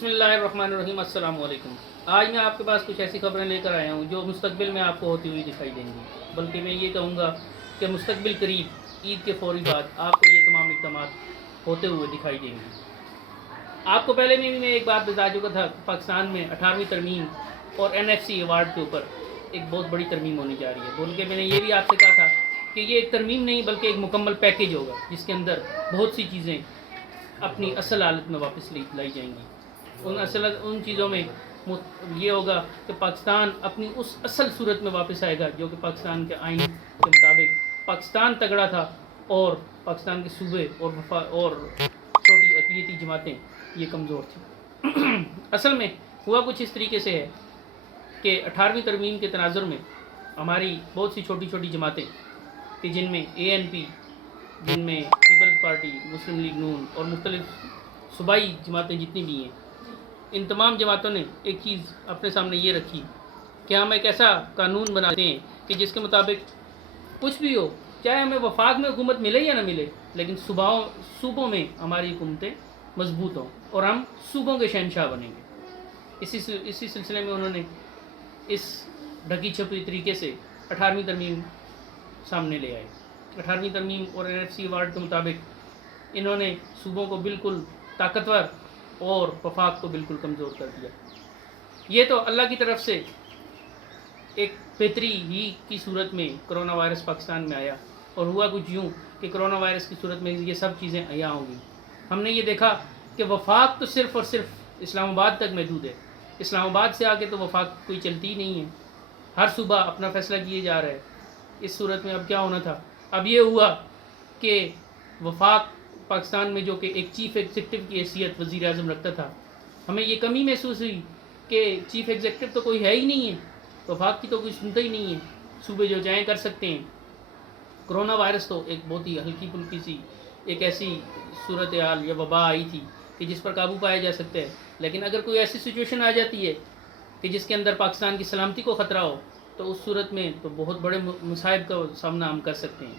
بسم اللہ الرحمن الرحیم۔ السلام علیکم۔ آج میں آپ کے پاس کچھ ایسی خبریں لے کر آیا ہوں جو مستقبل میں آپ کو ہوتی ہوئی دکھائی دیں گی، بلکہ میں یہ کہوں گا کہ مستقبل قریب عید کے فوری بعد آپ کو یہ تمام اقدامات ہوتے ہوئے دکھائی دیں گی۔ آپ کو پہلے میں ایک بات بتا چکا تھا کہ پاکستان میں 18ویں ترمیم اور NFC ایوارڈ کے اوپر ایک بہت بڑی ترمیم ہونے جا رہی ہے، بول کے میں نے یہ بھی آپ سے کہا تھا کہ یہ ایک ترمیم نہیں بلکہ ایک مکمل پیکیج ہوگا جس کے اندر بہت سی چیزیں اپنی اصل حالت میں واپس لائی جائیں گی۔ ان چیزوں میں یہ ہوگا کہ پاکستان اپنی اس اصل صورت میں واپس آئے گا جو کہ پاکستان کے آئین کے مطابق پاکستان تگڑا تھا اور پاکستان کے صوبے اور چھوٹی اقلیتی جماعتیں یہ کمزور تھیں۔ اصل میں ہوا کچھ اس طریقے سے ہے کہ 18ویں ترمیم کے تناظر میں ہماری بہت سی چھوٹی چھوٹی جماعتیں کہ جن میں ANP، جن میں پیپلز پارٹی، مسلم لیگ نون اور مختلف صوبائی جماعتیں جتنی بھی ہیں، ان تمام جماعتوں نے ایک چیز اپنے سامنے یہ رکھی کہ ہم ایک ایسا قانون بناتے ہیں کہ جس کے مطابق کچھ بھی ہو، چاہے ہمیں وفاق میں حکومت ملے یا نہ ملے، لیکن صوبوں میں ہماری حکومتیں مضبوط ہوں اور ہم صوبوں کے شہنشاہ بنیں گے۔ اسی سلسلے میں انہوں نے اس ڈھکی چھپی طریقے سے 18ویں ترمیم سامنے لے آئے۔ 18ویں ترمیم اور NFC ایوارڈ کے مطابق انہوں نے صوبوں کو بالکل طاقتور اور وفاق کو بالکل کمزور کر دیا۔ یہ تو اللہ کی طرف سے ایک بہتری ہی کی صورت میں کرونا وائرس پاکستان میں آیا، اور ہوا کچھ یوں کہ کرونا وائرس کی صورت میں یہ سب چیزیں عیاں ہوں گی۔ ہم نے یہ دیکھا کہ وفاق تو صرف اور صرف اسلام آباد تک محدود ہے، اسلام آباد سے آگے تو وفاق کوئی چلتی ہی نہیں ہے، ہر صوبہ اپنا فیصلہ کیے جا رہا ہے۔ اس صورت میں اب کیا ہونا تھا؟ اب یہ ہوا کہ وفاق پاکستان میں جو کہ ایک چیف ایگزیکٹو کی حیثیت وزیر اعظم رکھتا تھا، ہمیں یہ کمی محسوس ہوئی کہ چیف ایگزیکٹو تو کوئی ہے ہی نہیں ہے، وفاق کی تو کوئی سنتا ہی نہیں ہے، صوبے جو چاہیں کر سکتے ہیں۔ کرونا وائرس تو ایک بہت ہی ہلکی پھلکی سی ایک ایسی صورتحال یا وبا آئی تھی کہ جس پر قابو پایا جا سکتا ہے، لیکن اگر کوئی ایسی سچویشن آ جاتی ہے کہ جس کے اندر پاکستان کی سلامتی کو خطرہ ہو تو اس صورت میں تو بہت بڑے مصائب کا سامنا ہم کر سکتے ہیں۔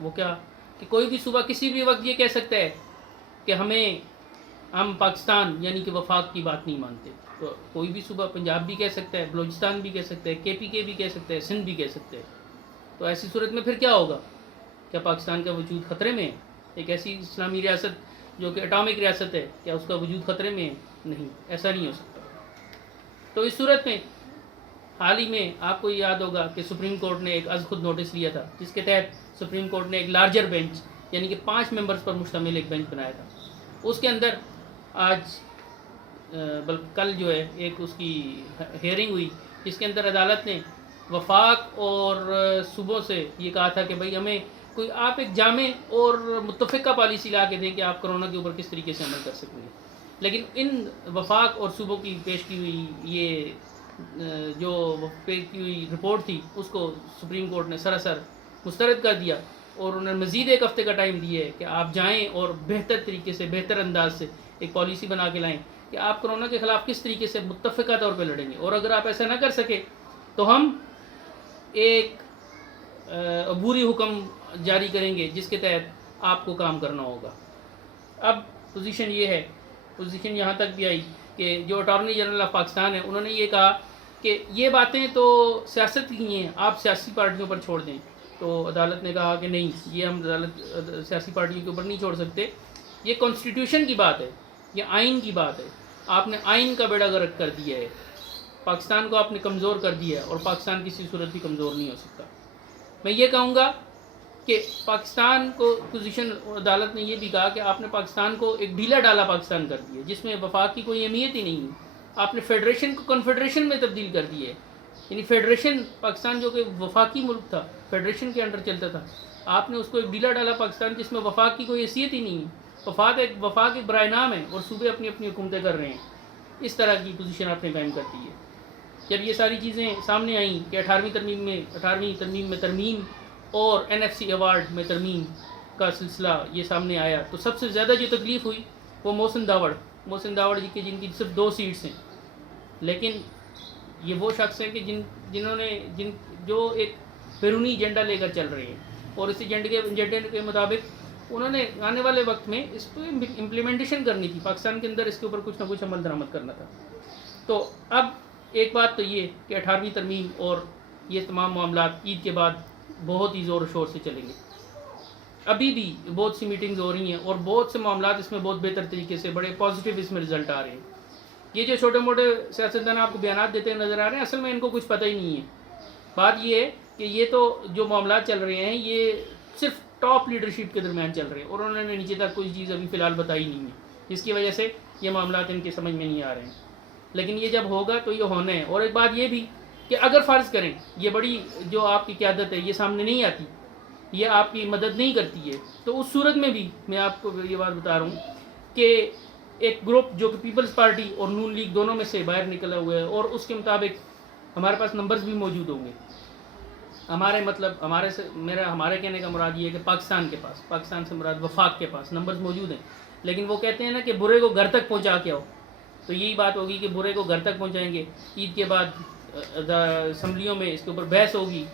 وہ کیا کہ کوئی بھی صوبہ کسی بھی وقت یہ کہہ سکتا ہے کہ ہم پاکستان یعنی کہ وفاق کی بات نہیں مانتے، تو کوئی بھی صوبہ پنجاب بھی کہہ سکتا ہے، بلوچستان بھی کہہ سکتا ہے، KPK بھی کہہ سکتا ہے، سندھ بھی کہہ سکتا ہے۔ تو ایسی صورت میں پھر کیا ہوگا؟ کیا پاکستان کا وجود خطرے میں ہے؟ ایک ایسی اسلامی ریاست جو کہ اٹامک ریاست ہے، کیا اس کا وجود خطرے میں ہے؟ نہیں، ایسا نہیں ہو سکتا۔ تو اس صورت میں حال ہی میں آپ کو یاد ہوگا کہ سپریم کورٹ نے ایک از خود نوٹس لیا تھا، جس کے تحت سپریم کورٹ نے ایک لارجر بینچ یعنی کہ 5 ممبرز پر مشتمل ایک بینچ بنایا تھا۔ اس کے اندر آج کل جو ہے ایک اس کی ہیئرنگ ہوئی، جس کے اندر عدالت نے وفاق اور صوبوں سے یہ کہا تھا کہ بھئی ہمیں کوئی آپ ایک جامع اور متفقہ پالیسی لا کے دیں کہ آپ کرونا کے اوپر کس طریقے سے عمل کر سکیں گے۔ لیکن ان وفاق اور صوبوں کی پیش کی ہوئی یہ جو پیش کی ہوئی رپورٹ تھی، اس کو سپریم کورٹ نے سراسر مسترد کر دیا، اور انہوں نے مزید 1 ہفتے کا ٹائم دیا ہے کہ آپ جائیں اور بہتر طریقے سے بہتر انداز سے ایک پالیسی بنا کے لائیں کہ آپ کرونا کے خلاف کس طریقے سے متفقہ طور پہ لڑیں گے، اور اگر آپ ایسا نہ کر سکے تو ہم ایک عبوری حکم جاری کریں گے جس کے تحت آپ کو کام کرنا ہوگا۔ اب پوزیشن یہ ہے، پوزیشن یہاں تک بھی آئی کہ جو اٹارنی جنرل آف پاکستان ہے، انہوں نے یہ کہا کہ یہ باتیں تو سیاست کی ہیں، آپ سیاسی پارٹیوں پر چھوڑ دیں۔ تو عدالت نے کہا کہ نہیں، یہ ہم سیاسی پارٹیوں کے اوپر نہیں چھوڑ سکتے، یہ کانسٹیٹیوشن کی بات ہے، یہ آئین کی بات ہے، آپ نے آئین کا بیڑا غرق کر دیا ہے، پاکستان کو آپ نے کمزور کر دیا ہے، اور پاکستان کسی صورت بھی کمزور نہیں ہو سکتا۔ میں یہ کہوں گا کہ پاکستان کو پوزیشن عدالت نے یہ بھی کہا کہ آپ نے پاکستان کو ایک ڈھیلا ڈالا پاکستان کر دیا، جس میں وفاق کی کوئی اہمیت ہی نہیں ہے۔ آپ نے فیڈریشن کو کنفیڈریشن میں تبدیل کر دیا ہے، یعنی فیڈریشن پاکستان جو کہ وفاقی ملک تھا، فیڈریشن کے انڈر چلتا تھا، آپ نے اس کو ایک ڈھیلا ڈالا پاکستان جس میں وفاق کی کوئی حیثیت ہی نہیں ہے۔ وفاق ایک برائے نام ہے اور صوبے اپنی اپنی حکومتیں کر رہے ہیں۔ اس طرح کی پوزیشن آپ نے قائم کر دی ہے۔ جب یہ ساری چیزیں سامنے آئیں کہ 18ویں ترمیم میں ترمیم اور NFC ایوارڈ میں ترمیم کا سلسلہ یہ سامنے آیا، تو سب سے زیادہ جو تکلیف ہوئی وہ محسن داوڑ جی کے، جن کی صرف 2 سیٹس ہیں، لیکن یہ وہ شخص ہیں کہ جو ایک بیرونی ایجنڈا لے کر چل رہے ہیں، اور اس ایجنڈے کے مطابق انہوں نے آنے والے وقت میں اس پہ امپلیمنٹیشن کرنی تھی، پاکستان کے اندر اس کے اوپر کچھ نہ کچھ عمل درآمد کرنا تھا. تو اب ایک بات تو یہ کہ 18ویں ترمیم اور یہ تمام معاملات عید کے بعد بہت ہی زور و شور سے چلیں گے. ابھی بھی بہت سی میٹنگز ہو رہی ہیں اور بہت سے معاملات اس میں بہت بہتر طریقے سے بڑے پازیٹیو اس میں رزلٹ آ رہے ہیں. یہ جو چھوٹے موٹے سیاستدان آپ کو بیانات دیتے نظر آ رہے ہیں، اصل میں ان کو کچھ پتہ ہی نہیں ہے. بات یہ ہے کہ یہ تو جو معاملات چل رہے ہیں یہ صرف ٹاپ لیڈرشپ کے درمیان چل رہے ہیں اور انہوں نے نیچے تک کوئی چیز ابھی فی الحال بتائی نہیں ہے، جس کی وجہ سے یہ معاملات ان کے سمجھ میں نہیں آ رہے ہیں. لیکن یہ جب ہوگا تو یہ ہونا ہے. اور ایک بات یہ بھی کہ اگر فرض کریں یہ بڑی جو آپ کی قیادت ہے یہ سامنے نہیں آتی، یہ آپ کی مدد نہیں کرتی ہے، تو اس صورت میں بھی میں آپ کو یہ بات بتا رہا ہوں کہ ایک گروپ جو کہ پیپلز پارٹی اور نون لیگ دونوں میں سے باہر نکلا ہوا ہے اور اس کے مطابق ہمارے پاس نمبرز بھی موجود ہوں گے. ہمارے کہنے کا مراد یہ ہے کہ پاکستان سے مراد وفاق کے پاس نمبرز موجود ہیں. لیکن وہ کہتے ہیں نا کہ برے کو گھر تک پہنچا کے آؤ، تو یہی بات ہوگی کہ برے کو گھر تک پہنچائیں گے. عید کے بعد اسمبلیوں میں اس کے اوپر بحث ہوگی،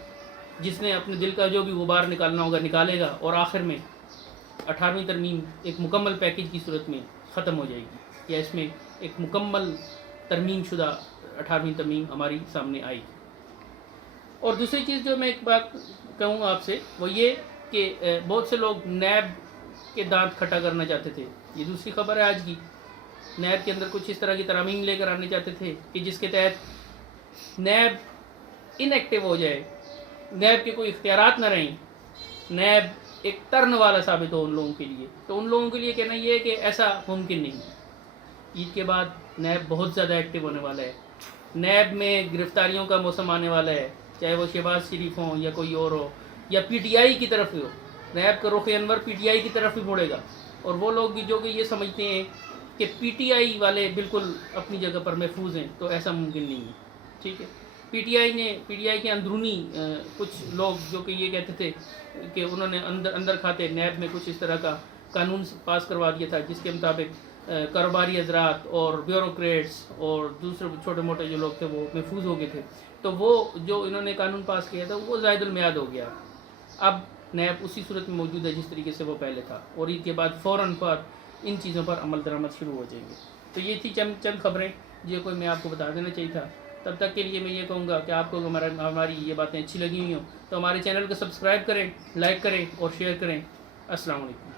جس نے اپنے دل کا جو بھی غبار نکالنا ہوگا نکالے گا، اور آخر میں 18ویں ترمیم ایک مکمل پیکج کی صورت میں ختم ہو جائے گی، یا اس میں ایک مکمل ترمیم شدہ 18ویں ترمیم ہماری سامنے آئی. اور دوسری چیز جو میں ایک بات کہوں آپ سے وہ یہ کہ بہت سے لوگ نیب کے دانت کھٹا کرنا چاہتے تھے. یہ دوسری خبر ہے آج کی. نیب کے اندر کچھ اس طرح کی ترامیم لے کر آنے چاہتے تھے کہ جس کے تحت نیب ان ایکٹیو ہو جائے، نیب کے کوئی اختیارات نہ رہیں، نیب ایک ترن والا ثابت ہو ان لوگوں کے لیے. تو ان لوگوں کے لیے کہنا یہ ہے کہ ایسا ممکن نہیں. عید کے بعد نیب بہت زیادہ ایکٹیو ہونے والا ہے. نیب میں گرفتاریوں کا موسم آنے والا ہے، چاہے وہ شہباز شریف ہوں یا کوئی اور ہو یا پی ٹی آئی کی طرف ہو. نیب کا رخ انور پی ٹی آئی کی طرف بھی مڑے گا. اور وہ لوگ بھی جو کہ یہ سمجھتے ہیں کہ پی ٹی آئی والے بالکل اپنی جگہ پر محفوظ ہیں، تو ایسا ممکن نہیں ہے. ٹھیک ہے، پی ٹی آئی کے اندرونی کچھ لوگ جو کہ یہ کہتے تھے کہ انہوں نے اندر کھاتے نیب میں کچھ اس طرح کا قانون پاس کروا دیا تھا جس کے مطابق کاروباری حضرات اور بیوروکریٹس اور دوسرے چھوٹے موٹے جو لوگ تھے وہ محفوظ ہو گئے تھے. تو وہ جو انہوں نے قانون پاس کیا تھا وہ زائد المیعاد ہو گیا. اب نیب اسی صورت میں موجود ہے جس طریقے سے وہ پہلے تھا، اور عید کے بعد فوراً پر ان چیزوں پر عمل درآمد شروع ہو جائیں گے. تو یہ تھی چند خبریں جو کوئی میں آپ کو بتا دینا چاہیے تھا. تب تک کے لیے میں یہ کہوں گا کہ آپ کو ہماری یہ باتیں اچھی لگی ہوئی ہوں تو ہمارے چینل کو سبسکرائب کریں، لائک کریں اور شیئر کریں. السلام علیکم.